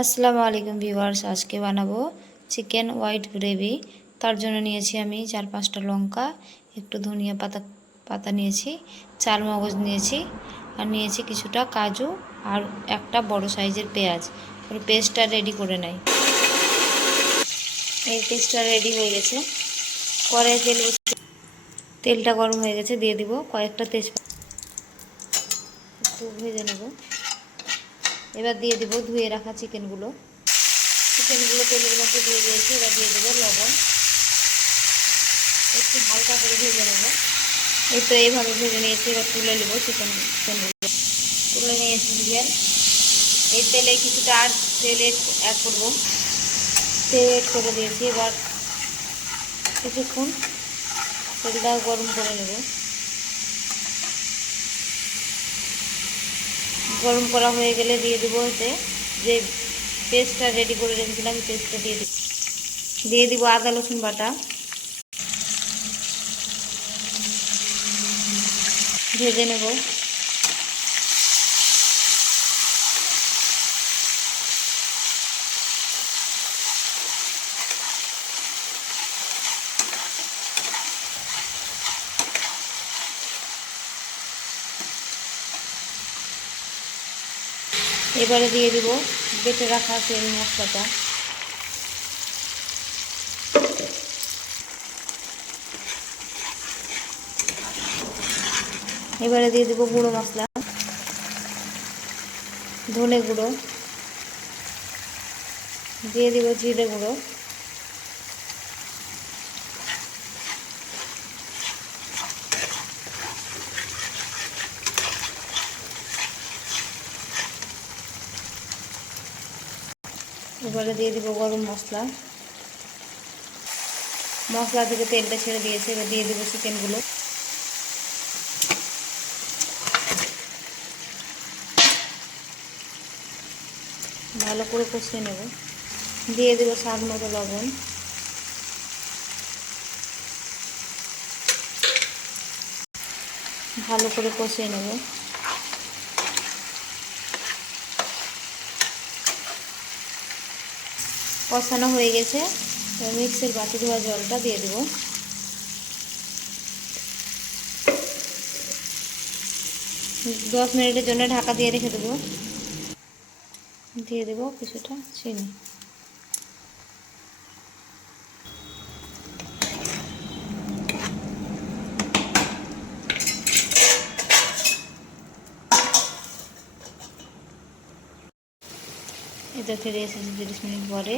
আসসালামু আলাইকুম ভিউয়ার্স, আজকে বানাবো চিকেন হোয়াইট গ্রেভি। তার জন্য নিয়েছি আমি 4-5টা লঙ্কা, একটু ধনিয়া পাতা নিয়েছি, চার মগজ নিয়েছি, আর নিয়েছি কিছুটা কাজু আর একটা বড় সাইজের পেঁয়াজ। পেস্টটা রেডি করে নেই। এই পেস্টটা রেডি হয়ে গেছে। কড়াই তেলটা গরম হয়ে গেছে, দিয়ে দিব কয়েকটা তেজপাতা, একটু ভেজে নেব। এবার দিয়ে দিব ধুয়ে রাখা চিকেনগুলো তেলের মধ্যে দিয়ে দিয়েছি। এবার দিয়ে দেবো লবণ, একটু হালকা করে ভেজে নেব। এই তো এইভাবে ভেজে নিয়েছি। এবার তুলে নেবো চিকেনগুলো তুলে নিয়েছি। এই তেলে কিছুটা আর তেল অ্যাড করবো। তেল অ্যাড করে দিয়েছি। এবার কিছুক্ষণ তেলটা গরম করে নেব। গরম করা হয়ে গেলে দিয়ে দেবো এতে যে পেস্টটা রেডি করে রেখেছিলাম, পেস্টটা দিয়ে দিব আদা রসুন বাটা, ভেজে নেব। এবারে দিয়ে দিব বেটে রাখা তেল মশলাটা। এবারে দিয়ে দিব গুঁড়ো মশলা, ধনে গুঁড়ো, দিয়ে দিব জিরে গুঁড়ো, এবারে দিয়ে দিব গরম মশলা। মশলা থেকে তেলটা ছেড়ে দিয়েছে। এবার দিয়ে দিব চিকেনগুলো। ভালো করে কষিয়ে নেব। দিয়ে দেব স্বাদ মতো লবণ, ভালো করে কষিয়ে নেব। কষানো হয়ে গেছে। মিক্সির বাটি ধোয়া জলটা দিয়ে দেব। দশ মিনিটের জন্য ঢাকা দিয়ে রেখে দেবো। দিয়ে দেব কিছুটা চিনি। এটা ফিরে এসেছি 30 মিনিট পরে।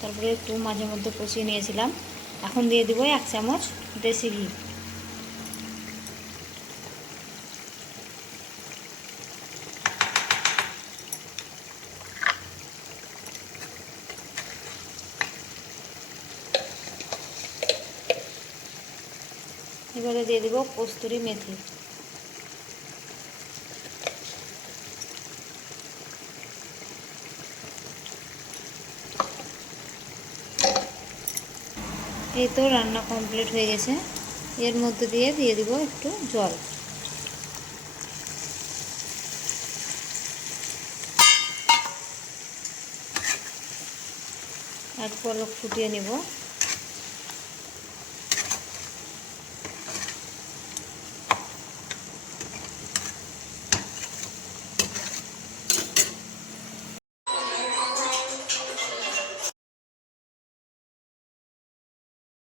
তারপরে একটু মাঝে মধ্যে কষিয়ে নিয়েছিলাম। এখন দিয়ে দিব 1 চামচ দেশি ঘি। এবারে দিয়ে দিব কস্তুরি মেথি। এই তো রান্না কমপ্লিট হয়ে গেছে। এর মধ্যে দিয়ে দিব একটু জল। আর পলক ফুটিয়ে নেব।